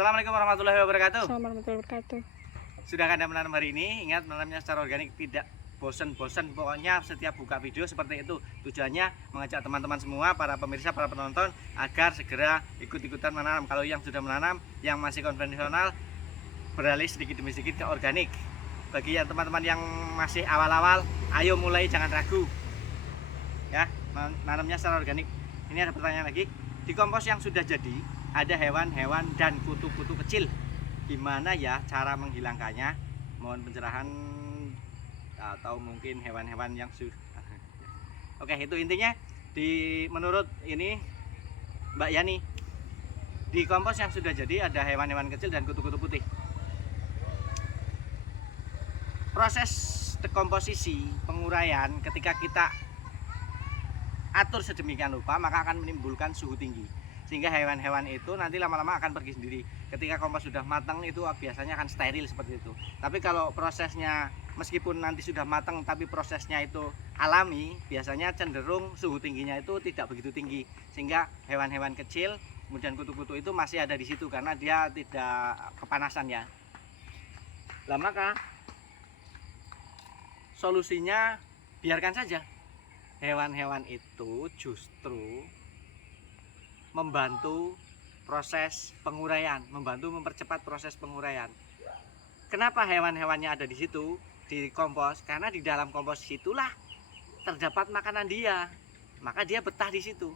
Assalamualaikum warahmatullahi wabarakatuh. Assalamualaikum warahmatullahi wabarakatuh. Sudah Anda menanam hari ini, ingat menanamnya secara organik, tidak bosan-bosan. Pokoknya setiap buka video seperti itu. Tujuannya mengajak teman-teman semua, para pemirsa, para penonton, agar segera ikut-ikutan menanam. Kalau yang sudah menanam, yang masih konvensional, beralih sedikit demi sedikit ke organik. Bagi yang teman-teman yang masih awal-awal, ayo mulai, jangan ragu ya, menanamnya secara organik. Ini ada pertanyaan lagi. Di kompos yang sudah jadi, ada hewan-hewan dan kutu-kutu kecil. Gimana ya cara menghilangkannya? Mohon pencerahan, atau mungkin hewan-hewan yang sudah. Oke, itu intinya. Menurut ini Mbak Yani, di kompos yang sudah jadi ada hewan-hewan kecil dan kutu-kutu putih. Proses dekomposisi, penguraian, ketika kita atur sedemikian rupa, maka akan menimbulkan suhu tinggi, sehingga hewan-hewan itu nanti lama-lama akan pergi sendiri. Ketika kompos sudah matang itu biasanya akan steril seperti itu. Tapi kalau prosesnya, meskipun nanti sudah matang tapi prosesnya itu alami, biasanya cenderung suhu tingginya itu tidak begitu tinggi, sehingga hewan-hewan kecil kemudian kutu-kutu itu masih ada di situ karena dia tidak kepanasan ya. Lah maka solusinya biarkan saja hewan-hewan itu justru membantu proses penguraian, membantu mempercepat proses penguraian. Kenapa hewan-hewannya ada di situ, di kompos? Karena di dalam kompos situlah terdapat makanan dia, maka dia betah di situ.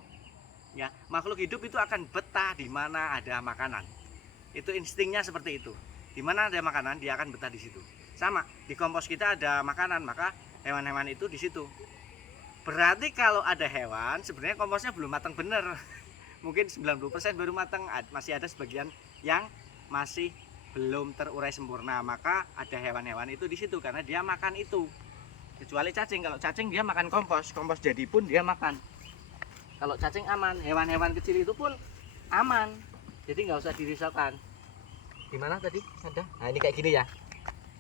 Ya, makhluk hidup itu akan betah di mana ada makanan. Itu instingnya seperti itu. Di mana ada makanan, dia akan betah di situ. Sama, di kompos kita ada makanan, maka hewan-hewan itu di situ. Berarti kalau ada hewan, sebenarnya komposnya belum matang bener. Mungkin 90% baru matang, masih ada sebagian yang masih belum terurai sempurna. Maka ada hewan-hewan itu di situ karena dia makan itu. Kecuali cacing, kalau cacing dia makan kompos, kompos jadi pun dia makan. Kalau cacing aman, hewan-hewan kecil itu pun aman. Jadi nggak usah dirisaukan. Gimana tadi? Ada? Nah ini kayak gini ya.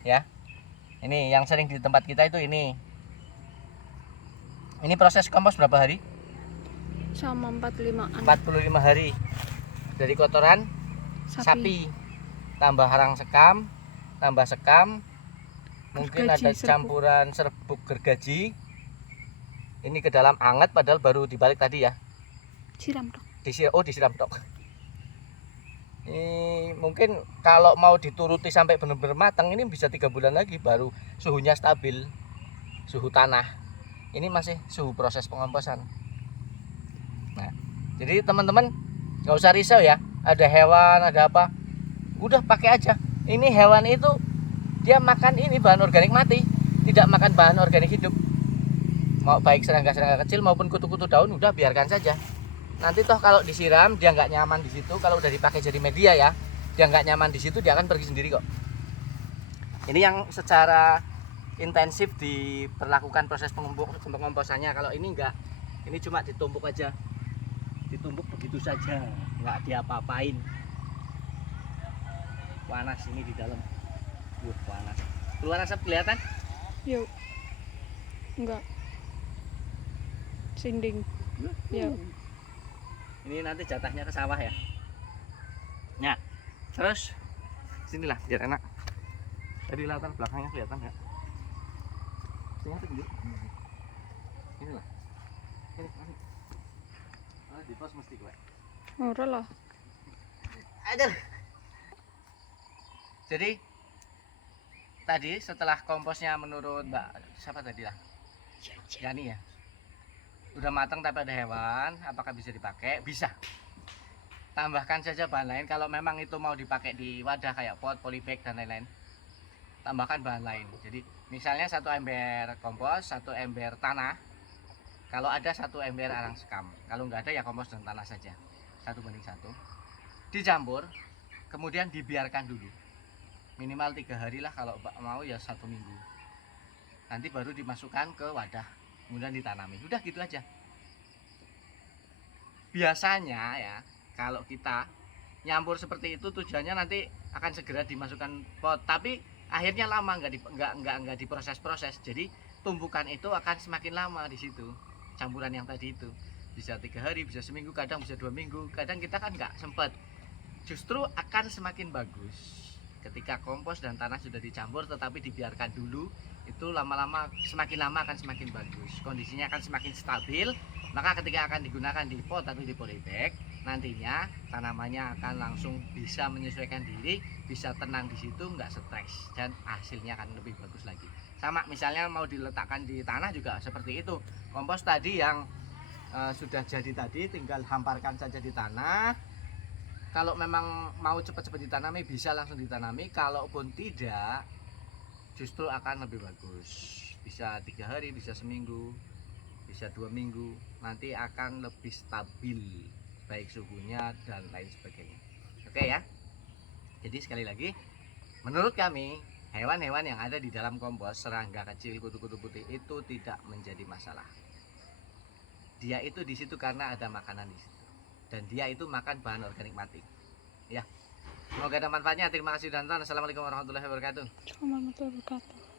Ya. Ini yang sering di tempat kita itu ini. Ini proses kompos berapa hari? Sama 45-an. 45 hari. Dari kotoran sapi. Tambah harang sekam, tambah sekam. Mungkin Gergaji, ada campuran serbuk gergaji. Ini ke dalam anget padahal baru dibalik tadi ya. Siram dong. Disiram dok. Ini mungkin kalau mau dituruti sampai benar-benar matang ini bisa 3 bulan lagi baru suhunya stabil. Suhu tanah. Ini masih suhu proses pengomposan. Nah, jadi teman-teman nggak usah risau ya. Ada hewan, ada apa, udah pakai aja. Ini hewan itu dia makan ini bahan organik mati, tidak makan bahan organik hidup. Mau baik serangga-serangga kecil maupun kutu-kutu daun, udah biarkan saja. Nanti toh kalau disiram dia nggak nyaman di situ. Kalau udah dipakai jadi media ya, dia nggak nyaman di situ, dia akan pergi sendiri kok. Ini yang secara intensif diperlakukan proses pengomposannya. Kalau ini enggak, ini cuma ditumpuk aja, ditumpuk begitu saja, nggak diapa-apain. Panas ini di dalam, panas. Keluar asap kelihatan? Yuk. Enggak. Sinding. Yuk. Ini nanti jatahnya ke sawah ya. Nah, terus sinilah biar enak. Dari latar belakangnya kelihatan nggak? Inilah. Ini. Di pos mesti gue. Ora lah. Aduh. Jadi tadi setelah komposnya menurut Mbak siapa tadi lah? Yani ya. Udah matang tapi ada hewan, apakah bisa dipakai? Bisa. Tambahkan saja bahan lain kalau memang itu mau dipakai di wadah kayak pot, polybag dan lain-lain. Tambahkan bahan lain. Jadi misalnya 1 ember kompos, 1 ember tanah. Kalau ada 1 ember arang sekam. Kalau nggak ada ya kompos dan tanah saja. 1:1. Dicampur, kemudian dibiarkan dulu. Minimal 3 hari lah, kalau mau ya 1 minggu. Nanti baru dimasukkan ke wadah, kemudian ditanami. Udah gitu aja. Biasanya ya, kalau kita nyampur seperti itu tujuannya nanti akan segera dimasukkan pot, tapi akhirnya lama nggak diproses-proses. Jadi tumpukan itu akan semakin lama di situ. Campuran yang tadi itu bisa 3 hari, bisa seminggu, kadang bisa 2 minggu. Kadang kita kan nggak sempet justru akan semakin bagus ketika kompos dan tanah sudah dicampur, tetapi dibiarkan dulu. Itu lama-lama, semakin lama akan semakin bagus, kondisinya akan semakin stabil. Maka ketika akan digunakan di pot atau di polybag, nantinya tanamannya akan langsung bisa menyesuaikan diri, bisa tenang di situ, nggak stres, dan hasilnya akan lebih bagus lagi. Sama misalnya mau diletakkan di tanah juga seperti itu. Kompos tadi yang sudah jadi tadi tinggal hamparkan saja di tanah. Kalau memang mau cepat-cepat ditanami bisa langsung ditanami, kalaupun tidak justru akan lebih bagus. Bisa 3 hari, bisa seminggu, bisa 2 minggu, nanti akan lebih stabil baik suhunya dan lain sebagainya. Oke ya. Jadi sekali lagi, menurut kami hewan-hewan yang ada di dalam kompos, serangga kecil, kutu-kutu putih itu tidak menjadi masalah. Dia itu di situ karena ada makanan di situ, dan dia itu makan bahan organik mati. Ya, semoga ada manfaatnya. Terima kasih dan assalamualaikum warahmatullahi wabarakatuh. Assalamualaikum warahmatullahi wabarakatuh.